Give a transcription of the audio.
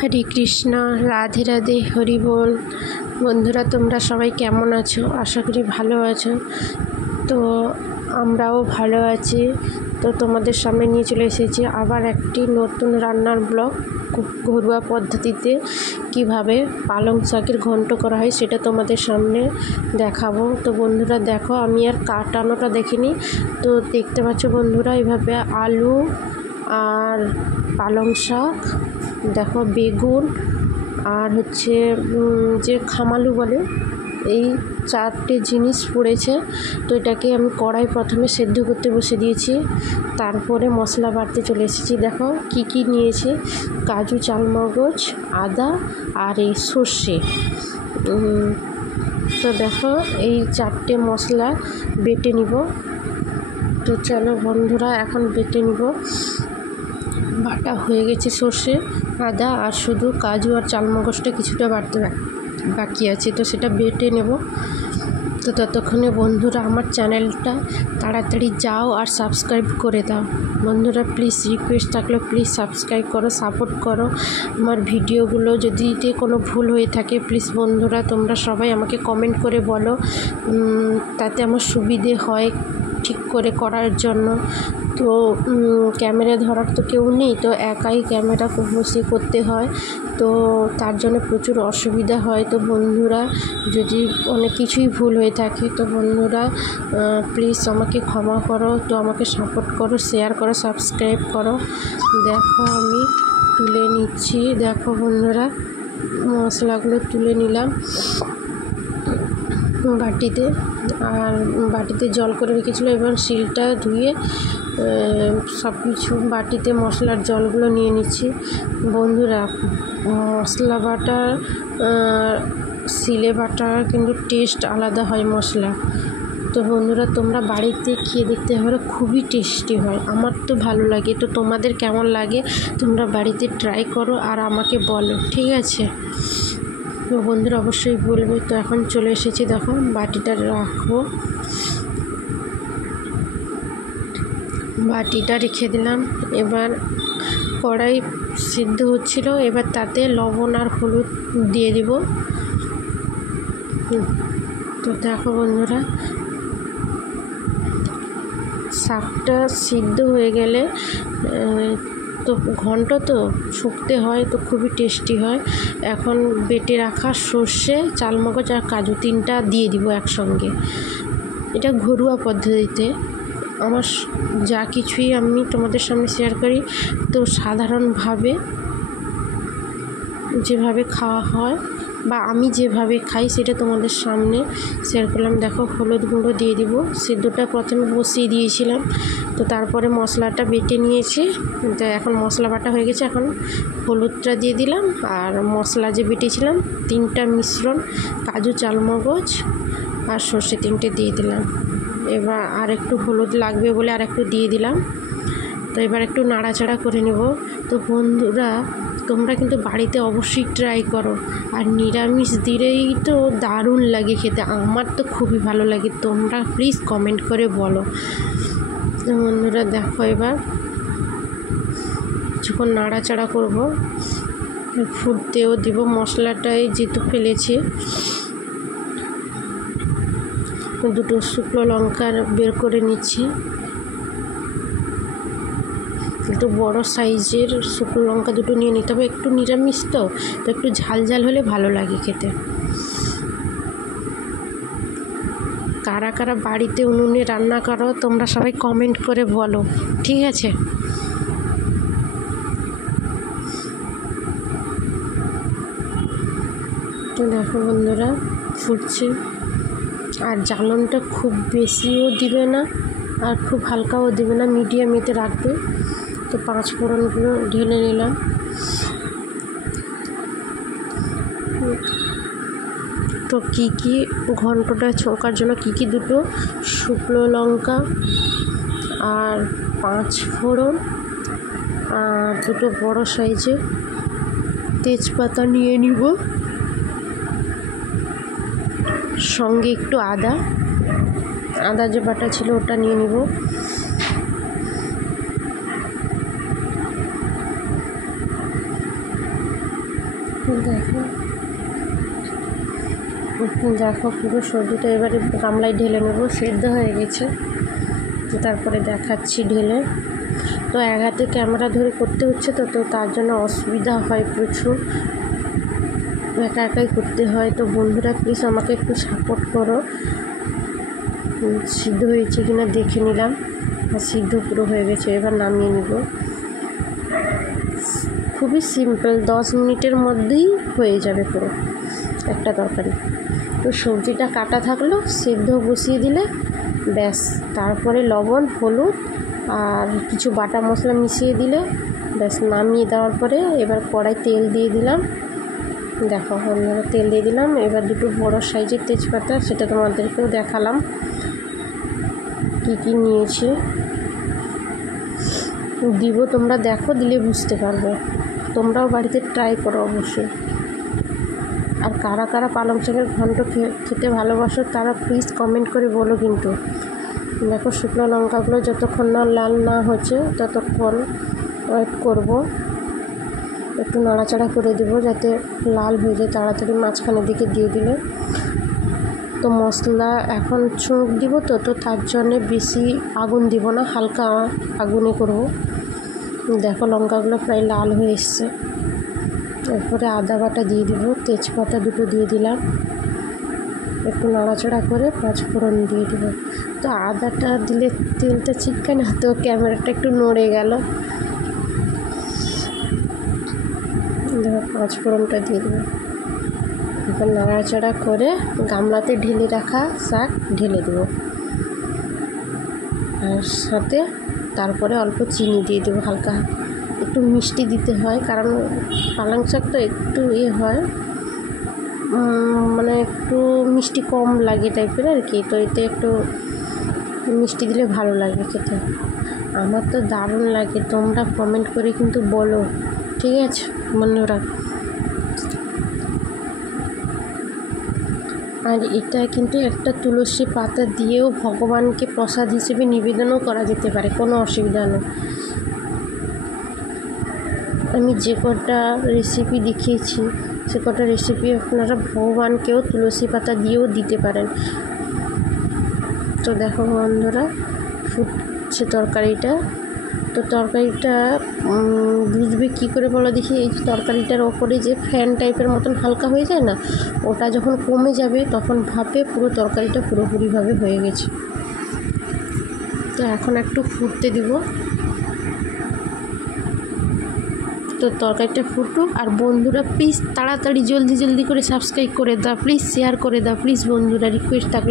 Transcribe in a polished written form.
হরে কৃষ্ণ, রাধে রাধে, হরি বল। বন্ধুরা, তোমরা সবাই কেমন আছো? আশা করি ভালো আছো। তো আমরাও ভালো আছি। তো তোমাদের সামনে নিয়ে চলে এসেছি আবার একটি নতুন রান্নার ব্লগ। ঘরোয়া পদ্ধতিতে কিভাবে পালং শাকের ঘন্ট করা হয় সেটা তোমাদের সামনে দেখাবো। তো বন্ধুরা দেখো, আমি আর কাটানোটা দেখিনি। তো দেখতে পাচ্ছ বন্ধুরা, এইভাবে আলু আর পালং শাক, দেখো বেগুন আর হচ্ছে যে খামালু বলে, এই চারটে জিনিস পড়েছে। তো এটাকে আমি কড়াই প্রথমে সেদ্ধ করতে বসে দিয়েছি, তারপরে মশলা বাটতে চলে এসেছি। দেখো কি কি নিয়েছি: কাজু, চালমগজ, আদা আর এই সর্ষে। তো দেখো এই চারটে মশলা বেটে নিব। তো চলো বন্ধুরা, এখন বেটে নিব। বাটা হয়ে গেছে সর্ষে, আদা আর শুধু কাজু আর চালমগজটা কিছুটা বাটতে বাকি আছে, তো সেটা বেটে নেব। তো ততক্ষণে বন্ধুরা আমার চ্যানেলটা তাড়াতাড়ি যাও আর সাবস্ক্রাইব করে দাও। বন্ধুরা প্লিজ রিকোয়েস্ট থাকলে প্লিজ সাবস্ক্রাইব করো, সাপোর্ট করো আমার ভিডিওগুলো। যদি কোনো ভুল হয়ে থাকে প্লিজ বন্ধুরা তোমরা সবাই আমাকে কমেন্ট করে বলো, তাতে আমার সুবিধে হয় ঠিক করে করার জন্য। তো ক্যামেরা ধরার তো কেউ নেই, তো একাই ক্যামেরা বসে করতে হয়, তো তার জন্য প্রচুর অসুবিধা হয়। তো বন্ধুরা যদি অনেক কিছুই ভুল হয়ে থাকে তো বন্ধুরা প্লিজ আমাকে ক্ষমা করো। তো আমাকে সাপোর্ট করো, শেয়ার করো, সাবস্ক্রাইব করো। দেখো আমি তুলে নিচ্ছি। দেখো বন্ধুরা, মশলাগুলো তুলে নিলাম বাটিতে, আর বাটিতে জল করে রেখেছিলো। এবার শিলটা ধুয়ে সব কিছু বাটিতে মশলার জলগুলো নিয়ে নিচ্ছি। বন্ধুরা মশলা বাটা, শিলে বাটা কিন্তু টেস্ট আলাদা হয় মশলা। তো বন্ধুরা তোমরা বাড়িতে খেয়ে দেখতে পারো, খুবই টেস্টি হয়। আমার তো ভালো লাগে। তো তোমাদের কেমন লাগে তোমরা বাড়িতে ট্রাই করো আর আমাকে বলো, ঠিক আছে? তো বন্ধুরা অবশ্যই বলবে। তো এখন চলে এসেছি, দেখো বাটিটা রাখবো, বাটিটা রেখে দিলাম। এবার কড়াই সিদ্ধ হচ্ছিল, এবার তাতে লবণ আর হলুদ দিয়ে দিব। তো দেখো বন্ধুরা, শাকটা সিদ্ধ হয়ে গেলে তো ঘন্ট তো শুকতে হয়, তো খুবই টেস্টি হয়। এখন বেটে রাখা সর্ষে, চালমগজ আর কাজু তিনটা দিয়ে দিব একসঙ্গে। এটা ঘরোয়া পদ্ধতিতে আমার যা কিছুই আমি তোমাদের সামনে শেয়ার করি, তো সাধারণভাবে যেভাবে খাওয়া হয় বা আমি যেভাবে খাই সেটা তোমাদের সামনে শেয়ার করলাম। দেখো হলুদ গুঁড়ো দিয়ে দিব। সিদ্ধটা প্রথমে বসিয়ে দিয়েছিলাম, তো তারপরে মশলাটা বেটে নিয়েছি। তো এখন মশলা বাটা হয়ে গেছে, এখন হলুদটা দিয়ে দিলাম আর মশলা যে বেটেছিলাম তিনটা মিশ্রণ, কাজু, চালমগজ আর সর্ষে তিনটে দিয়ে দিলাম। এবার আর একটু হলুদ লাগবে বলে আর একটু দিয়ে দিলাম। তো এবার একটু নাড়াচাড়া করে নেব। তো বন্ধুরা তোমরা কিন্তু বাড়িতে অবশ্যই ট্রাই করো, আর নিরামিষ দিলেই তো দারুণ লাগে খেতে। আমার তো খুবই ভালো লাগে। তোমরা প্লিজ কমেন্ট করে বলো। তো বন্ধুরা দেখো, এবার যখন নাড়াচাড়া করব ফুটতেও দিব। মশলাটাই যেহেতু ফেলেছি, দুটো শুকনো লঙ্কা বের করে নিচ্ছি। একটু বড় সাইজের শুকনো লঙ্কা দুটো নিয়ে নিতে হবে। একটু নিরামিষ তো একটু ঝাল ঝাল হলে ভালো লাগে খেতে। কারা কারা বাড়িতে উনুনে রান্না করো তোমরা সবাই কমেন্ট করে বলো, ঠিক আছে? তো দেখো বন্ধুরা ফুটছে, আর জ্বালনটা খুব বেশিও দিবে না আর খুব হালকাও দিবে না, মিডিয়ামেতে রাখবে। তো পাঁচ ফোড়নগুলো ঢেলে নিলাম। তো কী কী ঘন্টটা ছৌকার জন্য কী কী: দুটো শুকনো লঙ্কা আর পাঁচ ফোড়ন আর দুটো বড় সাইজে তেজপাতা নিয়ে নিব, সঙ্গে একটু আদা যে বাটা ছিল ওটা নিয়ে নিব। দেখো পুরো সবজিটা এবারে গামলায় ঢেলে নেবো, সেদ্ধ হয়ে গেছে। তারপরে দেখাচ্ছি ঢেলে। তো এক হাতে ক্যামেরা ধরে করতে হচ্ছে, তো তার জন্য অসুবিধা হয় প্রচুর, একা একাই করতে হয়। তো বন্ধুরা প্লিজ আমাকে একটু সাপোর্ট করো। সিদ্ধ হয়েছে কিনা দেখে নিলাম, আর সিদ্ধ পুরো হয়ে গেছে। এবার নামিয়ে নিব। খুবই সিম্পল, 10 মিনিটের মধ্যেই হয়ে যাবে পুরো একটা তরকারি। তো সবজিটা কাটা থাকলো, সিদ্ধ বসিয়ে দিলে ব্যাস। তারপরে লবণ, হলুদ আর কিছু বাটা মশলা মিশিয়ে দিলে ব্যাস। নামিয়ে দেওয়ার পরে এবার কড়াই তেল দিয়ে দিলাম। দেখো বন্ধুরা, তেল দিয়ে দিলাম। এবার দুটো বড় সাইজের তেজপাতা, সেটা তোমাদেরকেও দেখালাম কি নিয়েছি দিব। তোমরা দেখো, দিলে বুঝতে পারবে। তোমরাও বাড়িতে ট্রাই করো অবশ্যই। আর কারা কারা পালং শাকের ঘন্ট খেতে ভালোবাসো তারা প্লিজ কমেন্ট করে বলো কিন্তু। দেখো শুকনো লঙ্কাগুলো যতক্ষণ না লাল না হচ্ছে ততক্ষণ ওয়েট করব। একটু নাড়াচাড়া করে দেবো যাতে লাল হয়ে যায় তাড়াতাড়ি, মাঝখানের দিকে দিয়ে দিলে। তো মশলা এখন ছুঁক দিব, তো তার জন্যে বেশি আগুন দিব না, হালকা আগুনে করব। দেখো লঙ্কাগুলো প্রায় লাল হয়ে এসছে। এরপরে আদা বাটা দিয়ে দিব, তেজপাতা দুটো দিয়ে দিলাম, একটু নাড়াচাড়া করে 5 ফোড়ন দিয়ে দেবো। তো আদাটা দিলে তেলটা ছিটকে না, তো ক্যামেরাটা একটু নড়ে গেল। দেখো 5 ফোড়নটা দিয়ে দেবো। এবার নাড়াচাড়া করে গামলাতে ঢেলে রাখা শাক ঢেলে দেবো, আর সাথে তারপরে অল্প চিনি দিয়ে দেবো। হালকা একটু মিষ্টি দিতে হয়, কারণ পালং শাক তো একটু হয়, মানে একটু মিষ্টি কম লাগে টাইপের আর কি। তো এতে একটু মিষ্টি দিলে ভালো লাগে খেতে। আমার তো দারুণ লাগে। তোমরা কমেন্ট করে কিন্তু বলো, ঠিক আছে বন্ধুরা। আর এটা কিন্তু একটা তুলসী পাতা দিয়েও ভগবানকে প্রসাদ হিসেবে নিবেদনও করা যেতে পারে, কোনো অসুবিধা নেই। আমি যে কটা রেসিপি দেখিয়েছি সে কটা রেসিপি আপনারা ভগবানকেও তুলসী পাতা দিয়েও দিতে পারেন। তো দেখো বন্ধুরা, ফুটছে তরকারিটা। তো তরকারিটা বুঝবে কী করে বলো দেখি। এই তরকারিটার ওপরে যে ফ্যান টাইপের মতন হালকা হয়ে যায় না, ওটা যখন কমে যাবে তখন ভাবে পুরো তরকারিটা পুরোপুরিভাবে হয়ে গেছে। তো এখন একটু ফুটতে দিব। তো তরকারিটা ফুটুক। আর বন্ধুরা প্লিজ তাড়াতাড়ি জলদি করে সাবস্ক্রাইব করে দাও, প্লিজ শেয়ার করে দাও, প্লিজ বন্ধুরা, রিকোয়েস্ট থাকবে।